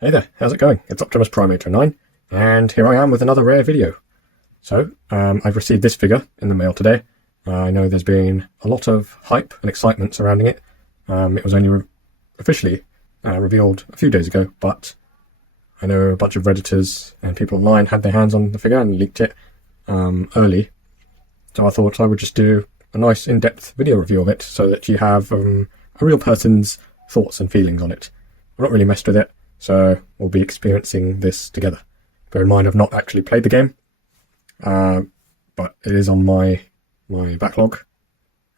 Hey there, how's it going? It's Optimus Prime 809, and here I am with another rare video. So, I've received this figure in the mail today. I know there's been a lot of hype and excitement surrounding it. It was only officially revealed a few days ago, but I know a bunch of Redditors and people online had their hands on the figure and leaked it early. So I thought I would just do a nice in-depth video review of it so that you have a real person's thoughts and feelings on it. I've not really messed with it, so we'll be experiencing this together. Bear in mind I've not actually played the game, but it is on my backlog,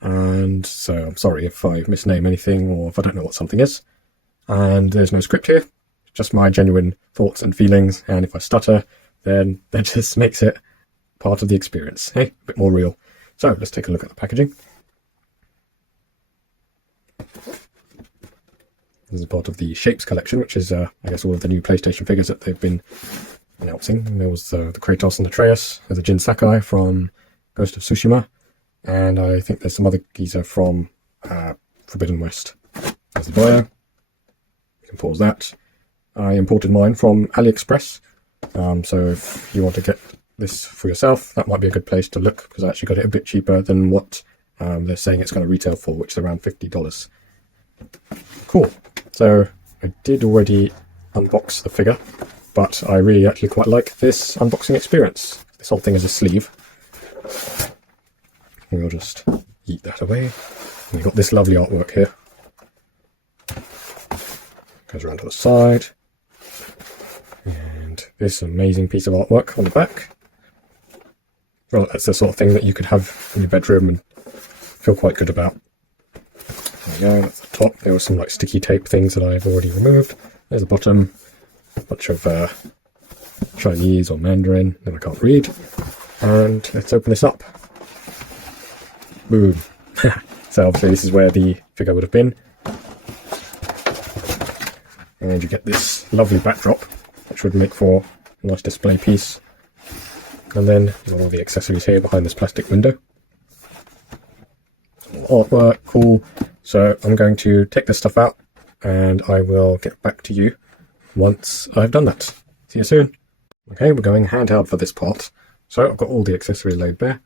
and so I'm sorry if I misname anything or if I don't know what something is. And there's no script here, just my genuine thoughts and feelings, and if I stutter, then that just makes it part of the experience, hey? A bit more real. So let's take a look at the packaging. This is part of the Shapes collection, which is, I guess, all of the new PlayStation figures that they've been announcing. And there was the Kratos and Atreus, there's a Jin Sakai from Ghost of Tsushima, and I think there's some other geezer from Forbidden West. There's the bio. You can pause that. I imported mine from AliExpress, so if you want to get this for yourself, that might be a good place to look, because I actually got it a bit cheaper than what they're saying it's going to retail for, which is around $50. Cool. So I did already unbox the figure, but I really actually quite like this unboxing experience. This whole thing is a sleeve. We'll just yeet that away. And you've got this lovely artwork here. Goes around to the side. And this amazing piece of artwork on the back. Well, that's the sort of thing that you could have in your bedroom and feel quite good about. There we go, that's the top. There were some like sticky tape things that I've already removed. There's the bottom, a bunch of Chinese or Mandarin that I can't read. And let's open this up. Boom. So obviously this is where the figure would have been. And you get this lovely backdrop, which would make for a nice display piece. And then you've got all the accessories here behind this plastic window. Some more artwork, cool. So I'm going to take this stuff out and I will get back to you once I've done that. See you soon. Okay, we're going handheld for this part. So I've got all the accessories laid bare.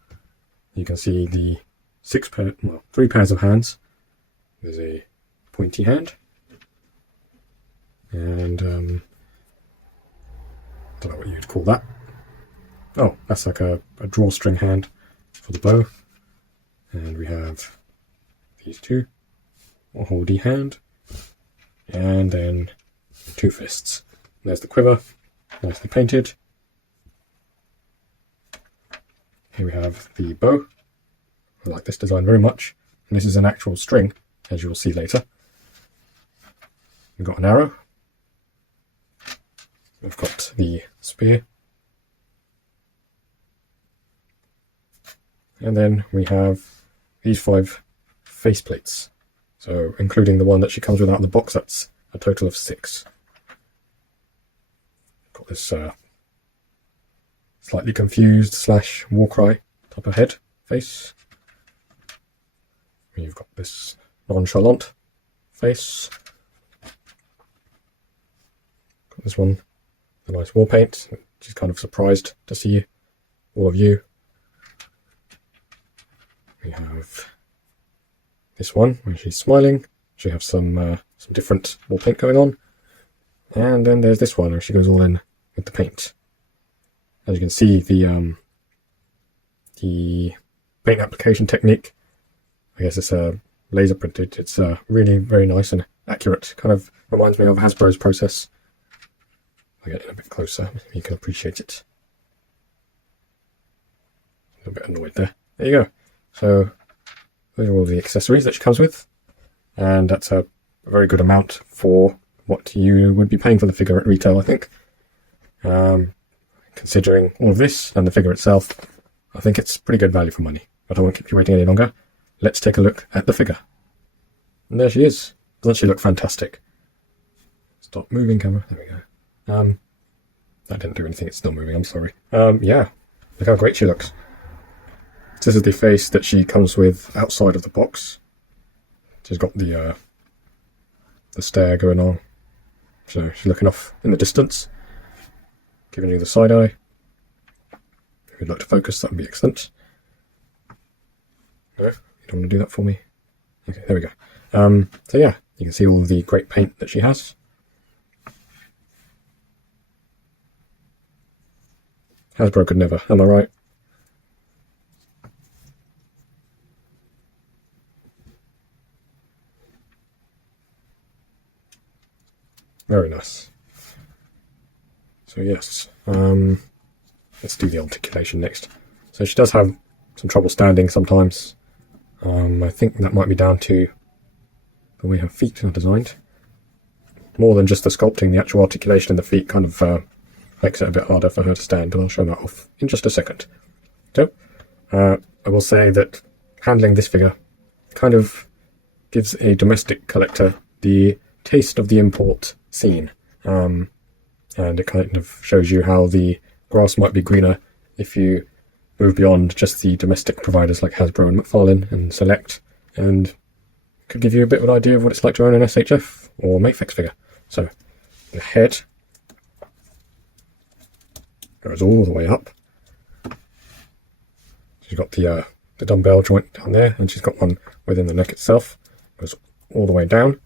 You can see the 3 pairs of hands. There's a pointy hand. And I don't know what you'd call that. Oh, that's like a drawstring hand for the bow. And we have these two. A holdy hand. And then 2 fists. And there's the quiver, nicely painted. Here we have the bow. I like this design very much. And this is an actual string, as you will see later. We've got an arrow. We've got the spear. And then we have these 5 faceplates. So including the one that she comes with out of the box, that's a total of 6. Got this slightly confused / Warcry type of head face. And you've got this nonchalant face. Got this one, the nice war paint. She's kind of surprised to see all of you. We have this one where she's smiling. She has some different war paint going on. And then there's this one where she goes all in with the paint. As you can see, the paint application technique, I guess it's laser printed. It's really very nice and accurate. Kind of reminds me of Hasbro's process. I'll get in a bit closer, you can appreciate it. A little bit annoyed there. There you go. So those are all the accessories that she comes with, and that's a very good amount for what you would be paying for the figure at retail, I think. Considering all of this and the figure itself, I think it's pretty good value for money. But I won't keep you waiting any longer. Let's take a look at the figure. And there she is. Doesn't she look fantastic? Stop moving, camera. There we go. That didn't do anything. It's still moving. I'm sorry. Yeah. Look how great she looks. This is the face that she comes with outside of the box. She's got the stare going on. So she's looking off in the distance, giving you the side eye. If you'd like to focus, that would be excellent. No, you don't want to do that for me? Okay, there we go. So yeah, you can see all the great paint that she has. Hasbro could never, am I right? Very nice. So yes, let's do the articulation next. So she does have some trouble standing sometimes. I think that might be down to the way her feet are designed. More than just the sculpting, the actual articulation in the feet kind of makes it a bit harder for her to stand, but I'll show that off in just a second. So, I will say that handling this figure kind of gives a domestic collector the taste of the import scene. And it kind of shows you how the grass might be greener if you move beyond just the domestic providers like Hasbro and McFarlane and Select, and could give you a bit of an idea of what it's like to own an SHF or Mafex figure. So the head goes all the way up. She's got the dumbbell joint down there, and she's got one within the neck itself. Goes all the way down.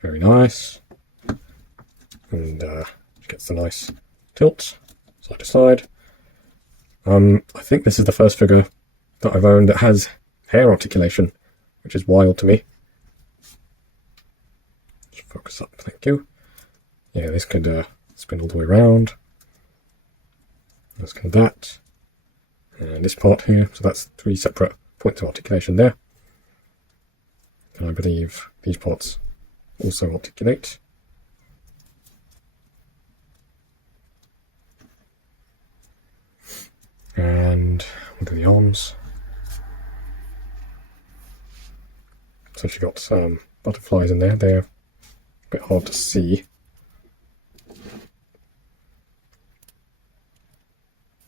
Very nice. And she gets the nice tilt side to side. I think this is the first figure that I've owned that has hair articulation, which is wild to me. Just focus up, thank you. Yeah, this could spin all the way around. Let's go that. And this part here, so that's 3 separate points of articulation there. And I believe these parts also articulate. And look at the arms. So she got some butterflies in there. They're a bit hard to see.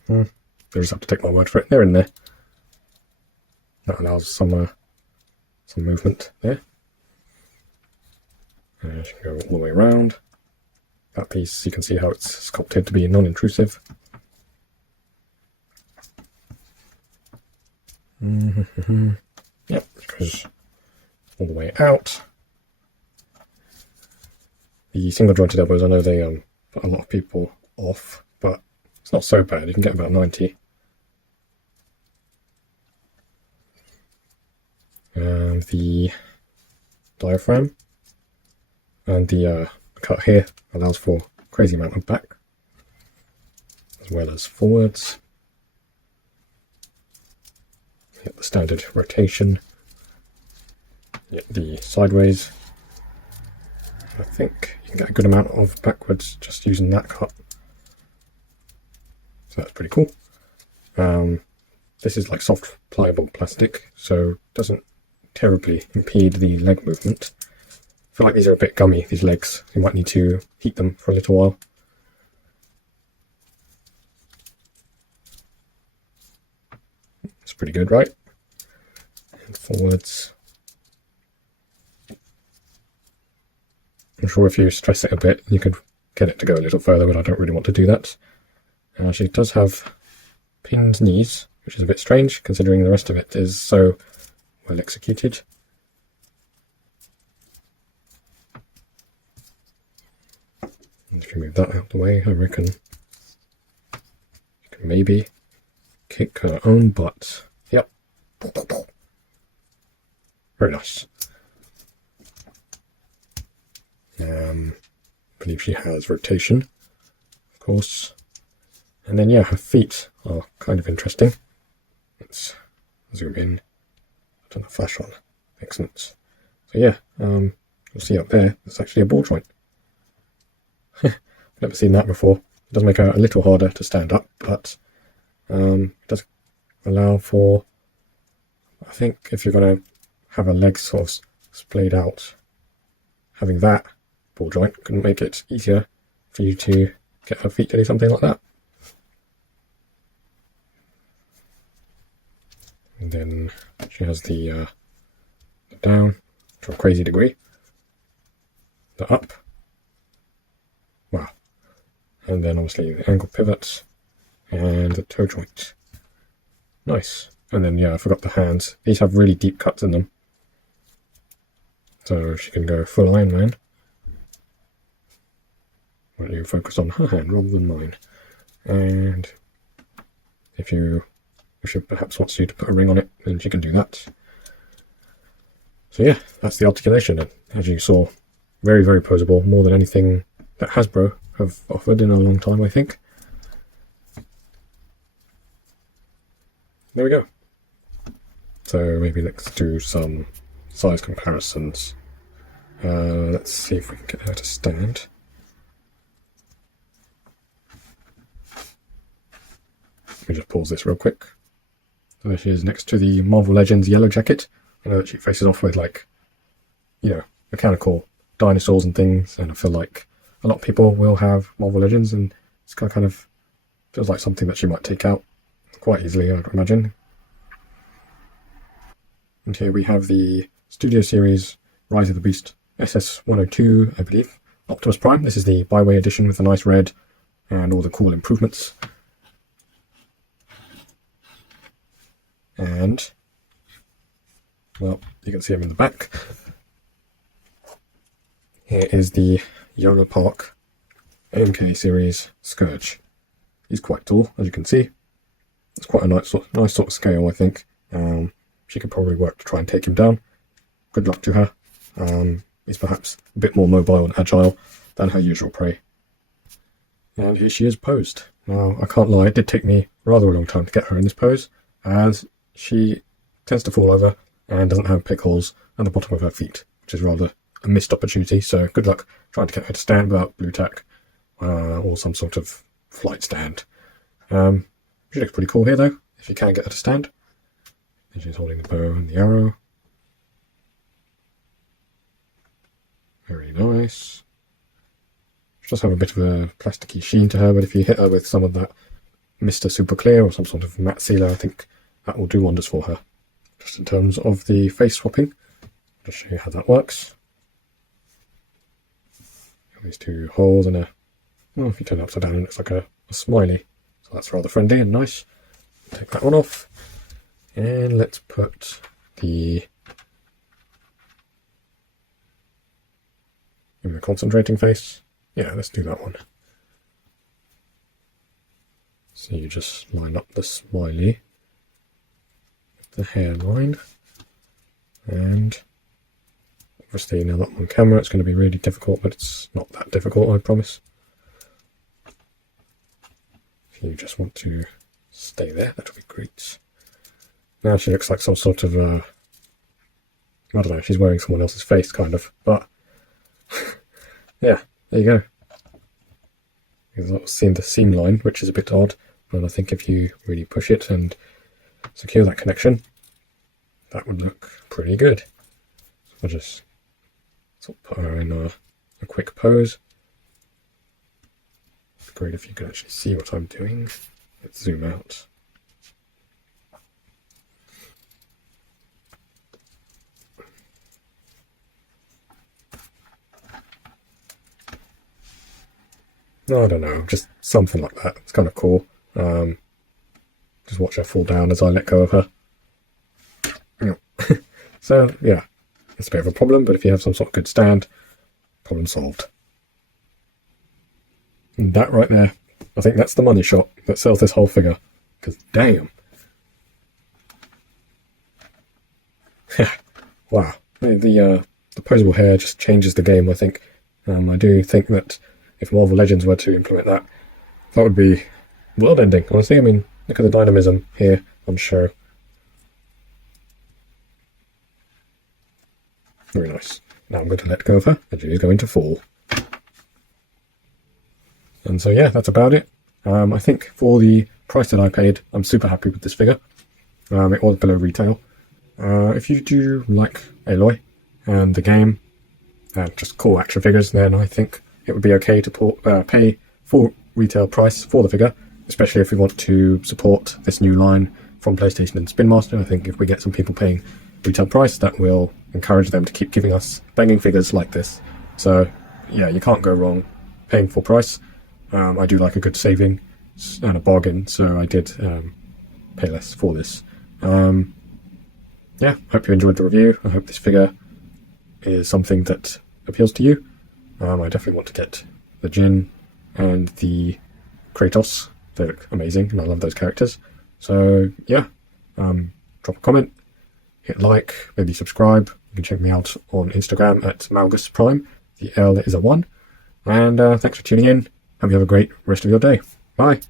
They just have to take my word for it. They're in there. That allows some movement there. And she can go all the way around. That piece, you can see how it's sculpted to be non-intrusive. Yep, it goes all the way out. The single jointed elbows, I know they put a lot of people off, but it's not so bad. You can get about 90. And the diaphragm and the cut here allows for a crazy amount of back, as well as forwards. Get the standard rotation, get the sideways. I think you can get a good amount of backwards just using that cut. So that's pretty cool. This is like soft pliable plastic, so it doesn't terribly impede the leg movement. I feel like these are a bit gummy, these legs. You might need to heat them for a little while. It's pretty good, right? And forwards. I'm sure if you stress it a bit, you could get it to go a little further, but I don't really want to do that. She does have pinned knees, which is a bit strange, considering the rest of it is so well executed. And if you move that out of the way, I reckon you can maybe kick her own butt. Yep. Very nice. I believe she has rotation, of course. And then, yeah, her feet are kind of interesting. Let's zoom in. Turn the flash on. Excellent. So, yeah, you'll see up there, it's actually a ball joint. I've never seen that before. It does make her a little harder to stand up, but it does allow for, I think, if you're going to have her legs sort of splayed out, having that ball joint can make it easier for you to get her feet to do something like that. And then she has the down to a crazy degree, the up and then obviously the angle pivots and the toe joint. Nice. And then, yeah, I forgot the hands. These have really deep cuts in them. So she can go full Iron Man. Well, you focus on her hand rather than mine. And if she perhaps wants you to put a ring on it, then she can do that. So yeah, that's the articulation. And as you saw, very, very posable. More than anything that Hasbro have offered in a long time, I think. There we go. So maybe let's do some size comparisons. Let's see if we can get her to stand. Let me just pause this real quick. So there she is next to the Marvel Legends yellow jacket. I know that she faces off with, like, you know, mechanical dinosaurs and things, and I feel like a lot of people will have Marvel Legends, and it's kind of feels like something that she might take out quite easily, I'd imagine. And here we have the Studio Series Rise of the Beast SS102, I believe. Optimus Prime. This is the Byway edition with the nice red and all the cool improvements. And, well, you can see him in the back. Here is the Yola Park AMK Series Scourge. He's quite tall, as you can see. It's quite a nice sort of scale, I think. She could probably work to try and take him down. Good luck to her. He's perhaps a bit more mobile and agile than her usual prey. And here she is posed. Now, I can't lie, it did take me rather a long time to get her in this pose, as she tends to fall over and doesn't have pick holes at the bottom of her feet, which is rather a missed opportunity. So good luck trying to get her to stand without blue tack or some sort of flight stand. She looks pretty cool here, though, if you can get her to stand. And she's holding the bow and the arrow. Very nice. She does have a bit of a plasticky sheen to her, but if you hit her with some of that Mr. Super Clear or some sort of matte sealer, I think that will do wonders for her. Just in terms of the face swapping, just show you how that works. These two holes and well, if you turn it upside down, it looks like a smiley. So that's rather friendly and nice. Take that one off. And let's put the in the concentrating face. Yeah, let's do that one. So you just line up the smiley with the hairline. And obviously now that I'm on camera, it's going to be really difficult, but it's not that difficult, I promise. If you just want to stay there, that'll be great. Now she looks like some sort of, I don't know, she's wearing someone else's face, kind of, but yeah, there you go. You've not seen the seam line, which is a bit odd, and I think if you really push it and secure that connection, that would look pretty good. So I'll just sort of put her in a quick pose. It's great if you can actually see what I'm doing. Let's zoom out. I don't know, just something like that. It's kind of cool. Just watch her fall down as I let go of her. So, yeah, it's a bit of a problem, but if you have some sort of good stand, problem solved. And that right there, I think that's the money shot that sells this whole figure. Because, damn. Wow. The posable hair just changes the game, I think. I do think that if Marvel Legends were to implement that, that would be world-ending, honestly. I mean, look at the dynamism here on show. Very nice. Now I'm going to let go of her, and she is going to fall. And so, yeah, that's about it. I think for the price that I paid, I'm super happy with this figure. It was below retail. If you do like Aloy and the game, and just cool action figures, then I think it would be okay to pay full retail price for the figure, especially if we want to support this new line from PlayStation and Spin Master. I think if we get some people paying retail price, that will encourage them to keep giving us banging figures like this. So yeah, you can't go wrong paying full price. I do like a good saving and a bargain, so I did pay less for this. Yeah, hope you enjoyed the review. I hope this figure is something that appeals to you. I definitely want to get the Jin and the Kratos. They look amazing, and I love those characters. So yeah, drop a comment, hit like, maybe subscribe. You can check me out on Instagram at Malgus Prime. The L is a 1. And thanks for tuning in. Hope you have a great rest of your day. Bye.